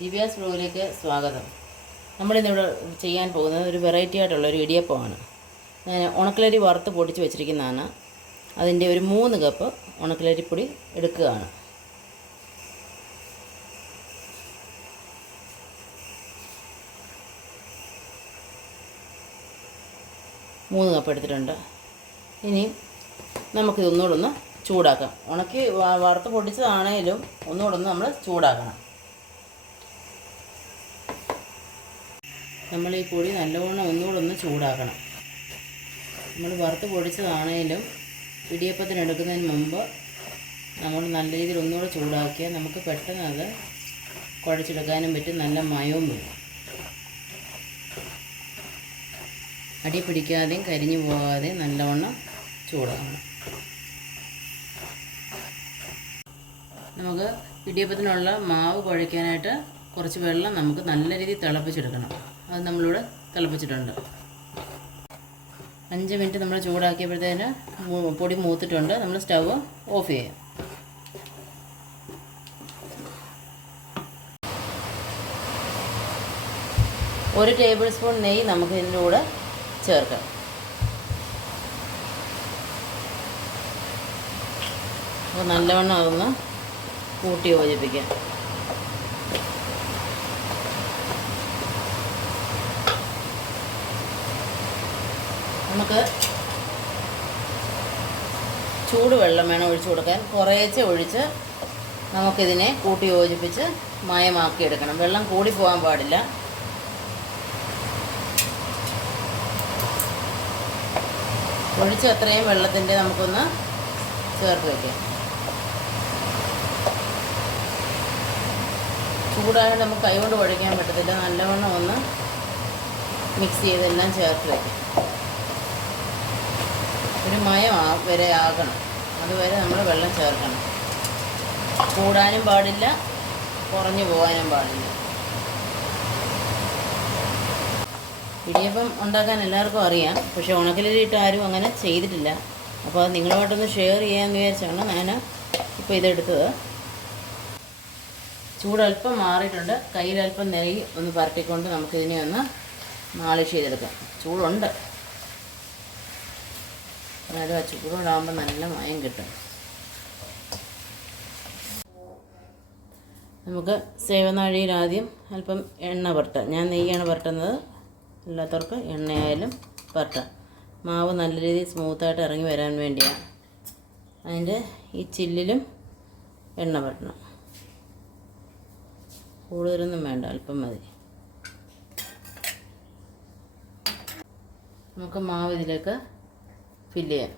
ദിവ്യാസ് ബ്ലോഗിലേക്ക് സ്വാഗതം. നമ്മളിന്നിവിടെ ചെയ്യാൻ പോകുന്നത് ഒരു വെറൈറ്റി ആയിട്ടുള്ള ഒരു ഇടിയപ്പമാണ്. ഞാൻ ഉണക്കലരി വറുത്ത് പൊടിച്ച് വെച്ചിരിക്കുന്നതാണ്. അതിന്റെ ഒരു മൂന്ന് കപ്പ് ഉണക്കലരിപ്പൊടി എടുക്കുകയാണ്. മൂന്ന് കപ്പ് എടുത്തിട്ടുണ്ട്. ഇനി നമുക്കിതൊന്നുകൂടെ ഒന്ന് ചൂടാക്കാം. ഉണക്കി വറുത്ത് പൊടിച്ചതാണേലും ഒന്നുകൂടെ ഒന്ന് നമ്മൾ ചൂടാക്കണം. നമ്മൾ ഈ പൊടി നല്ലവണ്ണം ഒന്നുകൂടെ ഒന്ന് ചൂടാക്കണം. നമ്മൾ വറുത്ത് പൊടിച്ചതാണേലും ഇടിയപ്പത്തിന് എടുക്കുന്നതിന് മുമ്പ് നമ്മൾ നല്ല രീതിയിൽ ഒന്നുകൂടെ ചൂടാക്കിയാൽ നമുക്ക് പെട്ടെന്ന് അത് കുഴച്ചെടുക്കാനും പറ്റും. നല്ല മയവും വരും. അടി പിടിക്കാതെയും കരിഞ്ഞു പോകാതെയും നല്ലവണ്ണം ചൂടാകണം നമുക്ക് ഇടിയപ്പത്തിനുള്ള മാവ് കുഴയ്ക്കാനായിട്ട് കുറച്ച് വെള്ളം നമുക്ക് നല്ല രീതിയിൽ തിളപ്പിച്ചെടുക്കണം. അത് നമ്മളിവിടെ തിളപ്പിച്ചിട്ടുണ്ട്. അഞ്ച് മിനിറ്റ് നമ്മൾ ചൂടാക്കിയപ്പോഴത്തേന് പൊടി മൂത്തിട്ടുണ്ട്. നമ്മൾ സ്റ്റവ് ഓഫ് ചെയ്യാം. ഒരു ടേബിൾ സ്പൂൺ നെയ്യ് നമുക്ക് ഇതിന്റെ കൂടെ ചേർക്കാം. അപ്പോൾ നല്ലവണ്ണം അതൊന്ന് കൂട്ടി യോജിപ്പിക്കാം. നമുക്ക് ചൂടുവെള്ളം വേണം ഒഴിച്ചു കൊടുക്കാൻ. കുറേച്ചെ ഒഴിച്ച് നമുക്കിതിനെ കൂട്ടി യോജിപ്പിച്ച് മയമാക്കി എടുക്കണം വെള്ളം കൂടി പോകാൻ പാടില്ല. ഒഴിച്ച് അത്രയും വെള്ളത്തിന്റെ നമുക്കൊന്ന് ചേർത്ത് വയ്ക്കാം. ചൂടായത് നമുക്ക് കൈകൊണ്ട് കുഴയ്ക്കാൻ പറ്റത്തില്ല. നല്ലവണ്ണം ഒന്ന് മിക്സ് ചെയ്തെല്ലാം ചേർത്ത് വയ്ക്കാം. ഒരു മയം വരെ ആകണം. അതുവരെ നമ്മൾ വെള്ളം ചേർക്കണം. കൂടാനും പാടില്ല കുറഞ്ഞു പോകാനും പാടില്ല. ഇടിയപ്പം ഉണ്ടാക്കാൻ എല്ലാവർക്കും അറിയാം. പക്ഷെ ഉണക്കലിട്ട് ആരും അങ്ങനെ ചെയ്തിട്ടില്ല. അപ്പോൾ അത് നിങ്ങളുമായിട്ടൊന്ന് ഷെയർ ചെയ്യാമെന്ന് വിചാരിച്ചാണ് ഞാൻ ഇപ്പോൾ ഇതെടുത്തത്. ചൂടല്പം മാറിയിട്ടുണ്ട്. കയ്യിലല്പം നെയ്യ് ഒന്ന് പരട്ടിക്കൊണ്ട് നമുക്കിതിനെ ഒന്ന് മാളിഷ് ചെയ്തെടുക്കാം. ചൂടുണ്ട്. എന്നാലും ആ ഇടാകുമ്പോൾ നല്ല മയം കിട്ടും. നമുക്ക് സേവനാഴിയിൽ ആദ്യം അല്പം എണ്ണ പുരട്ടാം. ഞാൻ നെയ്യാണ് പുരട്ടുന്നത്. അല്ലാത്തവർക്ക് എണ്ണയായാലും പുരട്ടാം. മാവ് നല്ല രീതിയിൽ സ്മൂത്തായിട്ട് ഇറങ്ങി വരാൻ വേണ്ടിയാണ്. അതിന്റെ ഈ ചില്ലിലും എണ്ണ പുരട്ടണം. കൂടുതലൊന്നും വേണ്ട അല്പം മതി. നമുക്ക് മാവ് ഇതിലേക്ക് ഫില്ല് ചെയ്യാം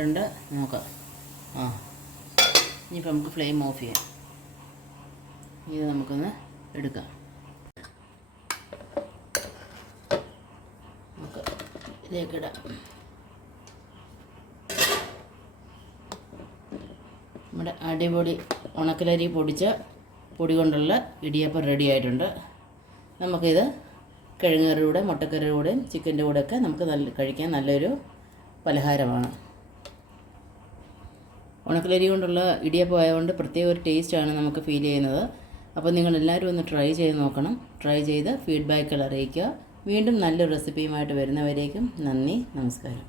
ഇട്ടുണ്ട് നോക്കാം ആ. ഇനിയിപ്പോൾ നമുക്ക് ഫ്ലെയിം ഓഫ് ചെയ്യാം. ഇത് നമുക്കൊന്ന് എടുക്കാം. നമുക്ക് ഇതിലേക്ക് ഇടാം. നമ്മുടെ അടിപൊളി ഉണക്കലരി പൊടിച്ച പൊടി കൊണ്ടുള്ള ഇടിയപ്പം റെഡി ആയിട്ടുണ്ട്. നമുക്കിത് കിഴങ്ങുകറിയുടെ മുട്ടക്കറിയുടെയും ചിക്കന്റെ കൂടെയൊക്കെ നമുക്ക് നല്ല കഴിക്കാൻ നല്ലൊരു പലഹാരമാണ്. ഉണക്കലരി കൊണ്ടുള്ള ഇടിയപ്പം ആയതുകൊണ്ട് പ്രത്യേക ഒരു ടേസ്റ്റാണ് നമുക്ക് ഫീൽ ചെയ്യുന്നത്. അപ്പോൾ നിങ്ങൾ എല്ലാവരും ഒന്ന് ട്രൈ ചെയ്ത് നോക്കണം. ട്രൈ ചെയ്ത് ഫീഡ്ബാക്കുകൾ അറിയിക്കുക. വീണ്ടും നല്ലൊരു റെസിപ്പിയുമായിട്ട് വരുന്നവരേക്കും നന്ദി നമസ്കാരം.